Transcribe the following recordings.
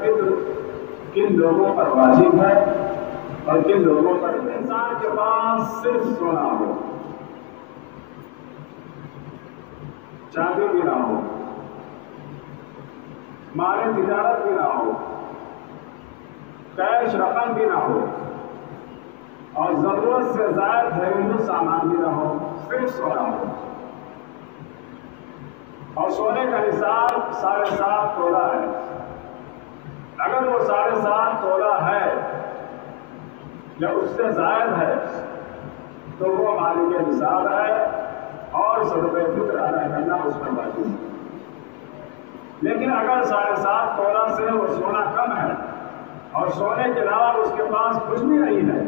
फिक्र किन लोगों पर वाजिब है और किन लोगों पर इंसान के पास सिर्फ सोना हो, चांदी भी ना हो, माल तिजारत भी ना हो, कैश रकम भी ना हो और जरूरत से ज्यादा घरेलू सामान भी ना हो, सिर्फ सोना हो। और सोने का निसाब 7.5 तोला है। अगर वो 7.5 तोला है या उससे ज्यादा है तो वो मालिक निसाब है और सदक़े फित्र अदा करना उस पर वाजिब है। लेकिन अगर 7.5 तोला से वो सोना कम है और सोने के अलावा उसके पास कुछ भी नहीं है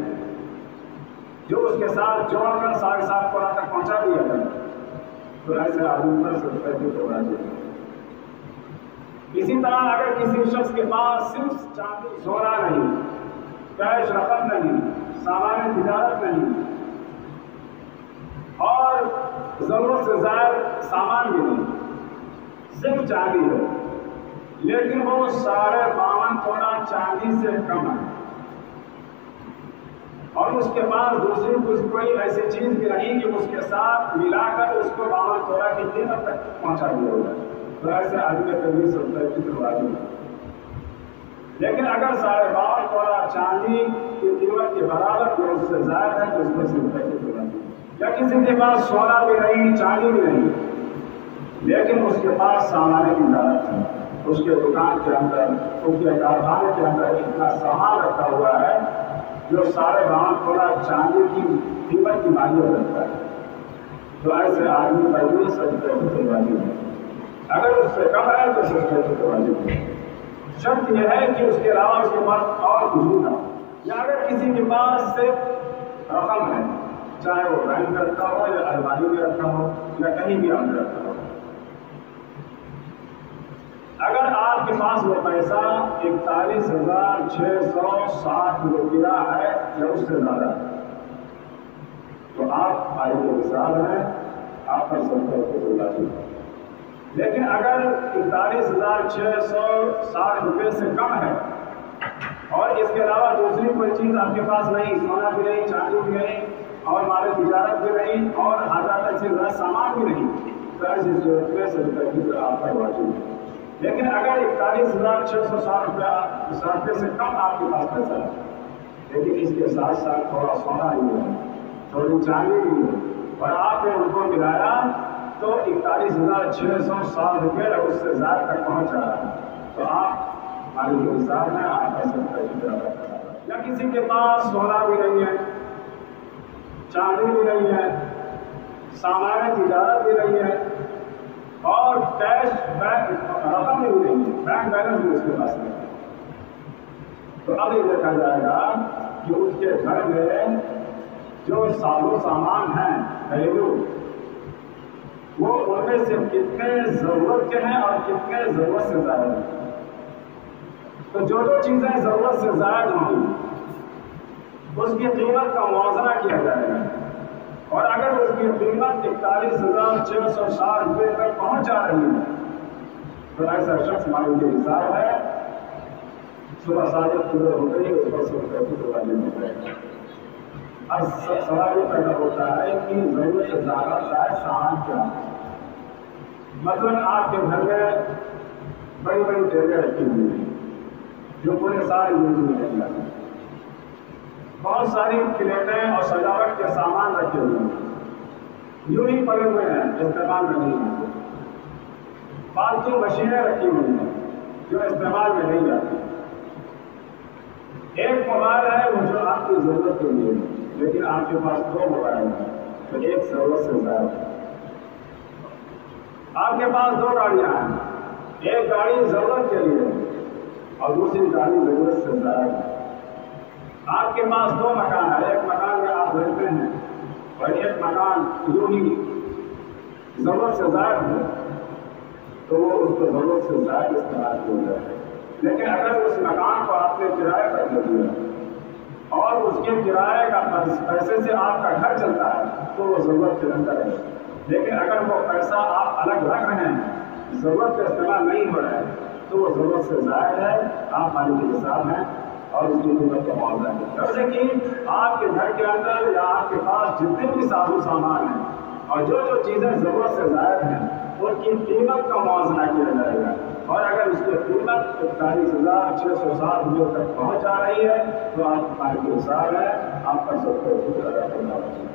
जो उसके साथ जोड़कर 7.5 तोला तक पहुंचा दिया जाए तो ऐसे आदमी पर सदक़े फित्र वाजिब है। इसी तरह अगर किसी शख्स के पास सिर्फ चांदी सोना नहीं, कैश रकम नहीं, सामान तिजारत नहीं और जरूरत से ज्यादा सामान भी नहीं, सिर्फ चांदी है, लेकिन वो 52.5 तोला चांदी से कम है और उसके पास दूसरी कुछ कोई ऐसी चीज भी नहीं कि उसके साथ मिलाकर उसको 52 तोला की कीमत तक पहुंचा दिया जाए तो ऐसे आदमी कभी सदक़े फित्र वाजिब है। लेकिन अगर 52.5 तोला चांदी की कीमत के बराबर या उससे ज्यादा है तो उसमें सदक़े फित्र वाजिब है। या किसी के पास सोना भी नहीं, चांदी भी नहीं, लेकिन उसके पास सामान की लागत है, उसके दुकान के अंदर, उसके कारखाने के अंदर इतना सामान रखा हुआ है जो 52.5 तोला चांदी की कीमत की मालियत रखता है तो ऐसे आदमी पर भी सदक़े फित्र वाजिब है। अगर उससे कम है तो सदक़े फित्र वाजिब है। शर्त यह है कि उसके अलावा उसके पास और कुछ भी ना हो। या अगर किसी के पास सिर्फ रकम है, चाहे वो बैंक में रखा हो या अलमारी में रखा हो या कहीं भी अंदर रखा हो, अगर आपके पास वो पैसा 41,660 रुपया है या उससे ज्यादा तो आप मालिक निसाब हैं, आप पर सदक़े फित्र वाजिब है। लेकिन अगर 41,660 रुपये से कम है और इसके अलावा दूसरी कोई चीज आपके पास नहीं, सोना भी नहीं, चांदी भी नहीं और माल तिजारत भी नहीं और हाजात से ज्यादा सामान भी नहीं तो ऐसी सूरत में सदक़े फित्र आप पर वाजिब है। लेकिन अगर 41,660 रुपये से कम आपके पास पैसा है लेकिन इसके साथ साथ थोड़ा सोना भी है, थोड़ी चांदी भी है और आपने उनको मिलाया तो 41,660 रुपये उससे ज्यादा तक पहुंच रहा है तो आप मालिक निसाब में आपका सदक़े फित्र अदा करना। या किसी के पास सोना भी नहीं है, चांदी भी नहीं है, सामान तिजारत भी नहीं है और कैश रकम भी नहीं है, बैंक बैलेंस भी उसके पास नहीं है तो अब ये देखा जाएगा कि उसके घर में जो साजो सामान हैं घरेलू वो उनमें से कितने जरूरत के हैं और कितने जरूरत से ज्यादा हैं। तो जो जो चीजें जरूरत से ज्यादा होंगी उसकी कीमत का मुआवजा किया जाएगा और अगर उसकी कीमत 41,660 रुपये तक पहुंच जा रही है तो ऐसा शख्स मालिक निसाब है, सुबह सादिक पूरे हो गई उस पर सदक़े फित्र वाजिब हो जाएगा। अब सवाल ये पैदा होता है कि जरूरत से ज्यादा शायद सामान क्या है। मतलब आपके घर में बड़ी बड़ी टेबलें रखी हुई है जो पूरे साल यूज में नहीं जाती, बहुत सारी प्लेटें और सजावट के सामान रखे हुए हैं यूं ही पड़े हुए हैं, इस्तेमाल में नहीं आते, फालतू मशीनें रखी हुई हैं जो इस्तेमाल में नहीं जाती। एक मोबाइल है वो जो आपकी जरूरत के लिए है लेकिन आपके पास 2 मोबाइल हैं तो एक जरूरत से ज्यादा है। आपके पास 2 गाड़ियां हैं, एक गाड़ी जरूरत के लिए और दूसरी गाड़ी जरूरत से ज्यादा है। आपके पास 2 मकान है, एक मकान में आप रहते हैं और एक मकान यूं ही जरूरत से ज्यादा है तो वो उसको जरूरत से ज्यादा इस्तेमाल किया जाए। लेकिन अगर उस मकान को आपने किराए पर दे दिया और उसके किराए का पैसे से आपका घर चलता है तो वो जरूरत के अंदर है। लेकिन अगर वो पैसा आप अलग रख रहे हैं, जरूरत का इस्तेमाल नहीं हो रहा है तो वो जरूरत से ज्यादा है आप मालिक के साथ हैं और उसकी कीमत का मुआवजा है। जब से कि आपके घर के अंदर या आपके पास जितने भी साधु सामान हैं और जो जो चीज़ें ज़रूरत से ज़ायद हैं उनकी कीमत का मुआवजा किया जाएगा, और अगर उसकी कीमत 41,660 रुपये तक पहुँच जा रही है तो आप मालिक के साथ हैं, आप पर सबको अदा करना चाहिए।